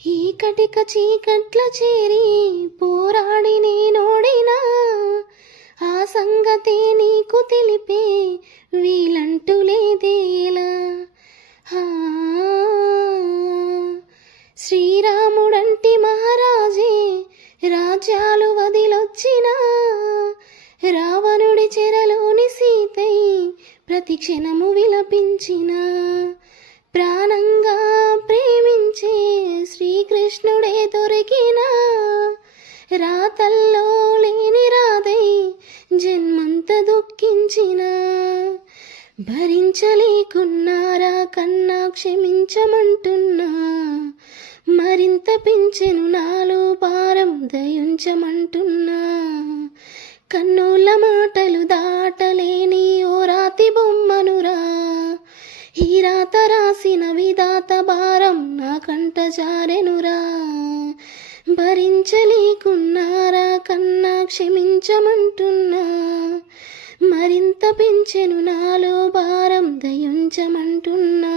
ఈ కటిక చీకట్ల చేరి పోరాడి నేనోడినా, ఆ సంగతే నీకు తెలిపే వీలంటూ లేదేలా. శ్రీరాముడంటి మహారాజే రాజ్యాలు వదిలొచ్చినా, రావణుడి చెరలోని సీతై ప్రతి క్షణము విలపించిన, ప్రాణంగా ప్రేమించే శ్రీకృష్ణుడే దొరికినా, రాతల్లో లేని రాధై జన్మంత దుఃఖించిన, భరించలేకున్నారా కన్నా క్షమించమంటున్నా, మరింత పెంచెను నాలో భారం దయుంచమంటున్నా. కన్నుల మాటలు దాటలేని ఓ రాతి బొమ్మనురా, ఈ రాత రాసిన విధాత భారం నా కంట జారెనురా. భరించలేకున్నారా కన్నా క్షమించమంటున్నా, మరింత పెంచెను నాలో భారం దయుంచమంటున్నా.